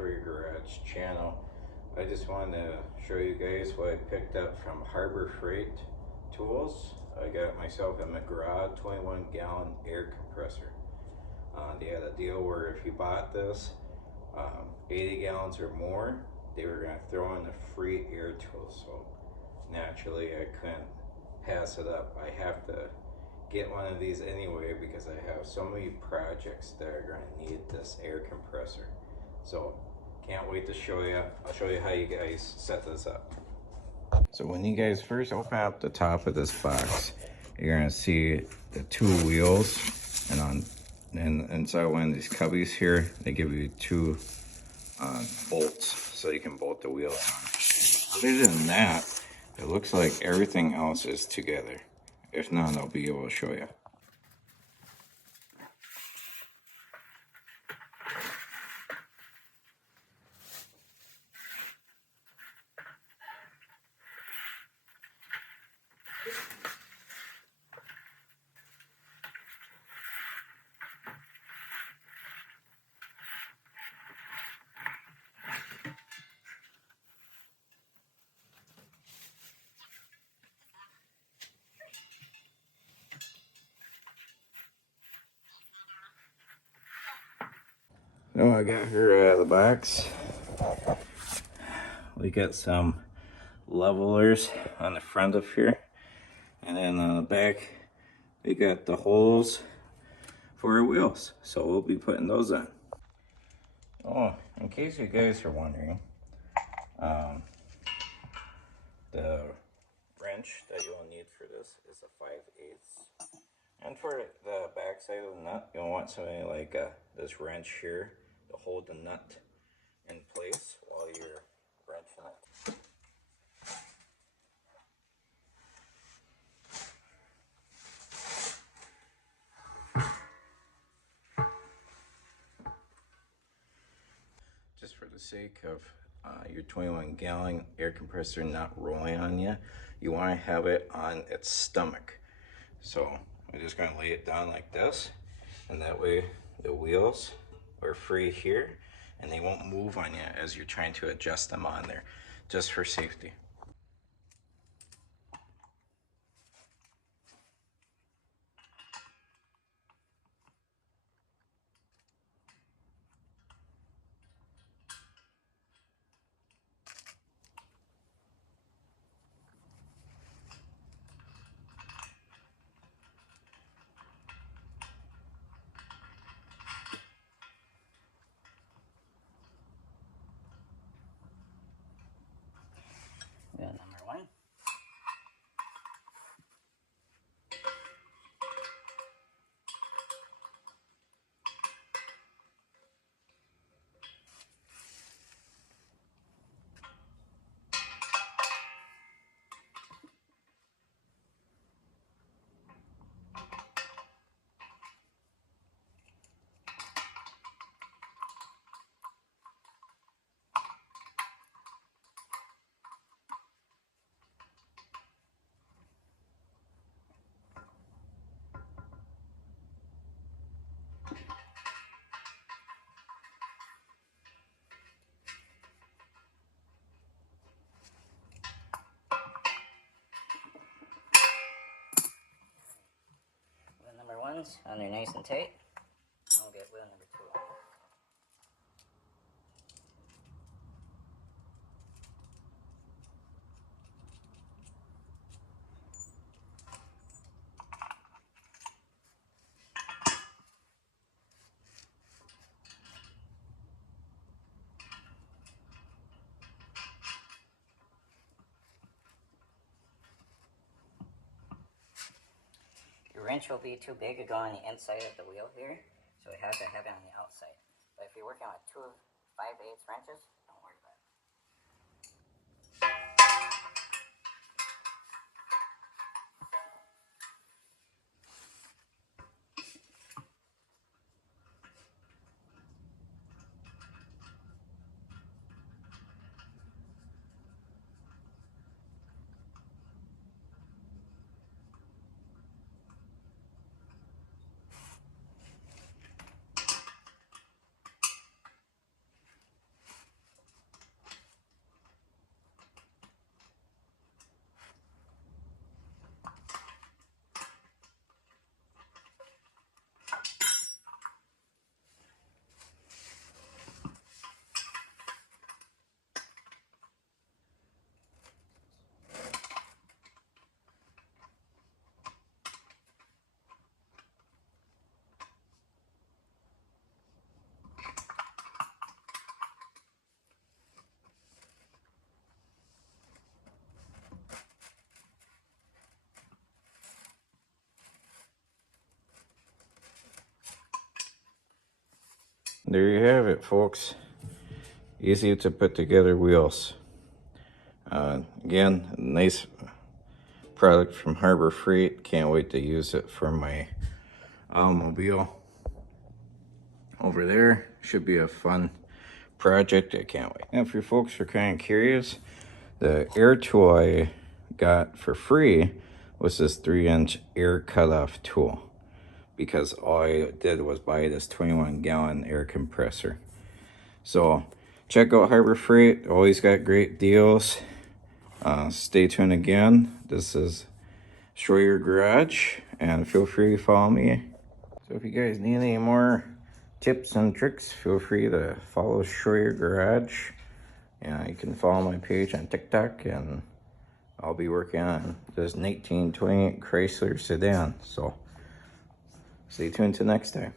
For Your Garage channel. I just wanted to show you guys what I picked up from HarborFreightTools. I got myself a McGraw 21-gallon air compressor. They had a deal where if you bought this 80 gallons or more, they were going to throw in a free air tool. So naturally I couldn't pass it up. I have to get one of these anyway because I have so many projects that are going to need this air compressor. So can't wait to show you. I'll show you how you guys set this up. So when you guys first open up the top of this box, you're going to see the two wheels, and inside one of these cubbies here, they give you two bolts so you can bolt the wheels on. Other than that, it looks like everything else is together. If not, I'll be able to show you. So I got her out of the box. We got some levelers on the front of here, and then on the back we got the holes for our wheels, so we'll be putting those on. Oh, in case you guys are wondering, the wrench that you'll need for this is a 5/8, and for the back side of the nut you'll want something like this wrench here to hold the nut in place while you're wrenching it. Just for the sake of your 21-gallon air compressor not rolling on you, you want to have it on its stomach. So I'm just going to lay it down like this, and that way the wheels are free here and they won't move on you as you're trying to adjust them on there, just for safety. Wheel number 1. Wheel number 1's on there nice and tight. I'll get wheel number 2. Your wrench will be too big to go on the inside of the wheel here, so we have to have it on the outside. But if you're working on 2 5/8 wrenches, don't worry about it. there you have it, folks. Easy to put together wheels. Again, nice product from Harbor Freight. Can't wait to use it for my automobile. Over there should be a fun project. I can't wait. And if you folks are kind of curious, the air tool I got for free was this 3-inch air cutoff tool, because all I did was buy this 21-gallon air compressor. So check out Harbor Freight. Always got great deals. Stay tuned again. This is Show Your Garage, and feel free to follow me. So if you guys need any more tips and tricks, feel free to follow Show Your Garage. And you can follow my page on TikTok, and I'll be working on this 1928 Chrysler sedan. So stay tuned till next time.